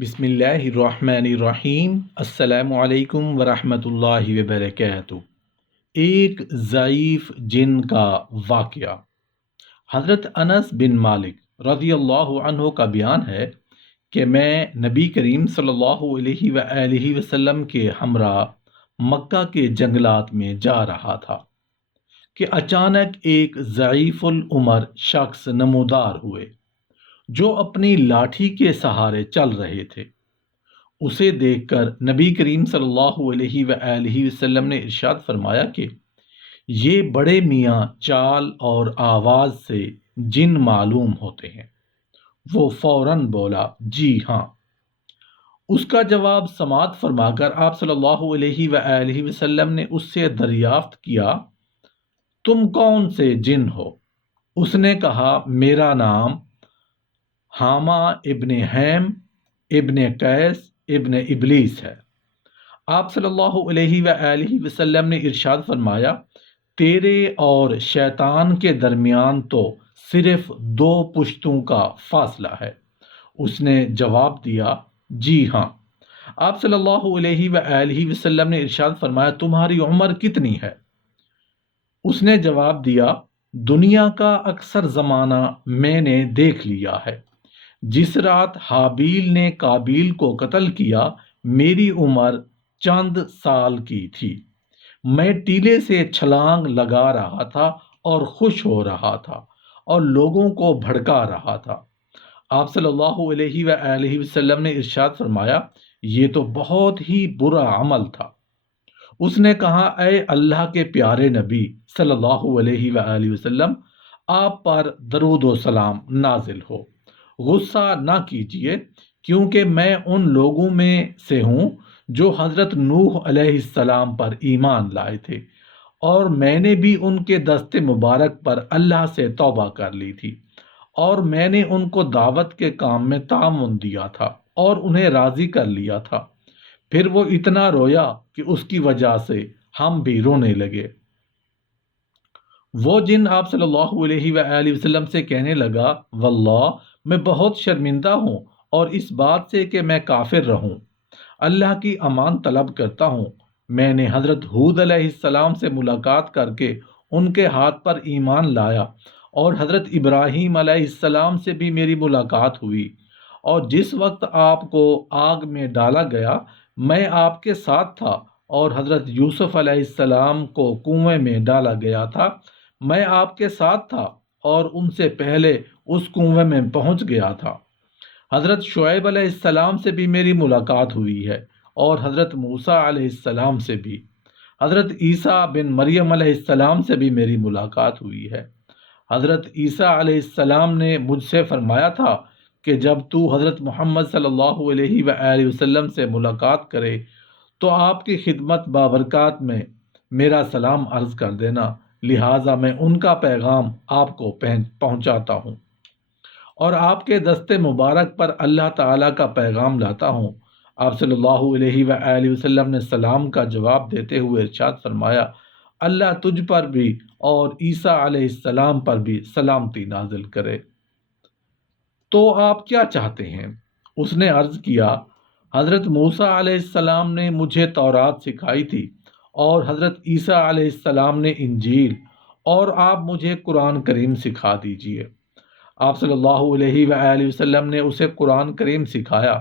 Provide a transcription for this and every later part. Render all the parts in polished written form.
بسم اللہ الرحمن الرحیم۔ السلام علیکم ورحمۃ اللہ وبرکاتہ۔ ایک ضعیف جن کا واقعہ۔ حضرت انس بن مالک رضی اللہ عنہ کا بیان ہے کہ میں نبی کریم صلی اللہ علیہ وآلہ وسلم کے ہمراہ مکہ کے جنگلات میں جا رہا تھا کہ اچانک ایک ضعیف العمر شخص نمودار ہوئے جو اپنی لاٹھی کے سہارے چل رہے تھے۔ اسے دیکھ کر نبی کریم صلی اللہ علیہ وآلہ وسلم نے ارشاد فرمایا کہ یہ بڑے میاں چال اور آواز سے جن معلوم ہوتے ہیں۔ وہ فوراً بولا، جی ہاں۔ اس کا جواب سماعت فرما کر آپ صلی اللہ علیہ وآلہ وسلم نے اس سے دریافت کیا، تم کون سے جن ہو؟ اس نے کہا، میرا نام حامہ ابن حیم ابن قیس ابن ابلیس ہے۔ آپ صلی اللہ علیہ وآلہ وسلم نے ارشاد فرمایا، تیرے اور شیطان کے درمیان تو صرف 2 پشتوں کا فاصلہ ہے۔ اس نے جواب دیا، جی ہاں۔ آپ صلی اللہ علیہ وآلہ وسلم نے ارشاد فرمایا، تمہاری عمر کتنی ہے؟ اس نے جواب دیا، دنیا کا اکثر زمانہ میں نے دیکھ لیا ہے۔ جس رات حابیل نے قابیل کو قتل کیا، میری عمر چند سال کی تھی۔ میں ٹیلے سے چھلانگ لگا رہا تھا اور خوش ہو رہا تھا اور لوگوں کو بھڑکا رہا تھا۔ آپ صلی اللہ علیہ وآلہ وسلم نے ارشاد فرمایا، یہ تو بہت ہی برا عمل تھا۔ اس نے کہا، اے اللہ کے پیارے نبی صلی اللہ علیہ وآلہ وسلم، آپ پر درود و سلام نازل ہو۔ غصہ نہ کیجیے، کیونکہ میں ان لوگوں میں سے ہوں جو حضرت نوح علیہ السلام پر ایمان لائے تھے، اور میں نے بھی ان کے دست مبارک پر اللہ سے توبہ کر لی تھی، اور میں نے ان کو دعوت کے کام میں تعاون دیا تھا اور انہیں راضی کر لیا تھا۔ پھر وہ اتنا رویا کہ اس کی وجہ سے ہم بھی رونے لگے۔ وہ جن آپ صلی اللہ علیہ وآلہ وسلم سے کہنے لگا، واللہ میں بہت شرمندہ ہوں اور اس بات سے کہ میں کافر رہوں، اللہ کی امان طلب کرتا ہوں۔ میں نے حضرت ہود علیہ السلام سے ملاقات کر کے ان کے ہاتھ پر ایمان لایا، اور حضرت ابراہیم علیہ السلام سے بھی میری ملاقات ہوئی، اور جس وقت آپ کو آگ میں ڈالا گیا میں آپ کے ساتھ تھا، اور حضرت یوسف علیہ السلام کو کنویں میں ڈالا گیا تھا میں آپ کے ساتھ تھا، اور ان سے پہلے اس کنویں میں پہنچ گیا تھا۔ حضرت شعیب علیہ السلام سے بھی میری ملاقات ہوئی ہے، اور حضرت موسیٰ علیہ السلام سے بھی۔ حضرت عیسیٰ بن مریم علیہ السلام سے بھی میری ملاقات ہوئی ہے۔ حضرت عیسیٰ علیہ السلام نے مجھ سے فرمایا تھا کہ جب تو حضرت محمد صلی اللہ علیہ وآلہ وسلم سے ملاقات کرے تو آپ کی خدمت بابرکات میں میرا سلام عرض کر دینا، لہٰذا میں ان کا پیغام آپ کو پہنچاتا ہوں، اور آپ کے دست مبارک پر اللہ تعالیٰ کا پیغام لاتا ہوں۔ آپ صلی اللہ علیہ وآلہ وسلم نے سلام کا جواب دیتے ہوئے ارشاد فرمایا، اللہ تجھ پر بھی اور عیسیٰ علیہ السلام پر بھی سلامتی نازل کرے۔ تو آپ کیا چاہتے ہیں؟ اس نے عرض کیا، حضرت موسیٰ علیہ السلام نے مجھے تورات سکھائی تھی، اور حضرت عیسیٰ علیہ السلام نے انجیل، اور آپ مجھے قرآن کریم سکھا دیجئے۔ آپ صلی اللہ علیہ وآلہ وسلم نے اسے قرآن کریم سکھایا۔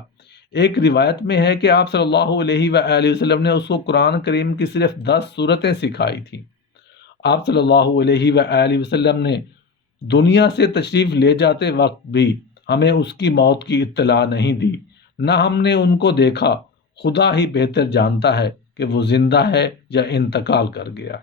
ایک روایت میں ہے کہ آپ صلی اللہ علیہ وآلہ وسلم نے اس کو قرآن کریم کی صرف 10 سورتیں سکھائی تھیں۔ آپ صلی اللہ علیہ وآلہ وسلم نے دنیا سے تشریف لے جاتے وقت بھی ہمیں اس کی موت کی اطلاع نہیں دی، نہ ہم نے ان کو دیکھا۔ خدا ہی بہتر جانتا ہے کہ وہ زندہ ہے یا انتقال کر گیا۔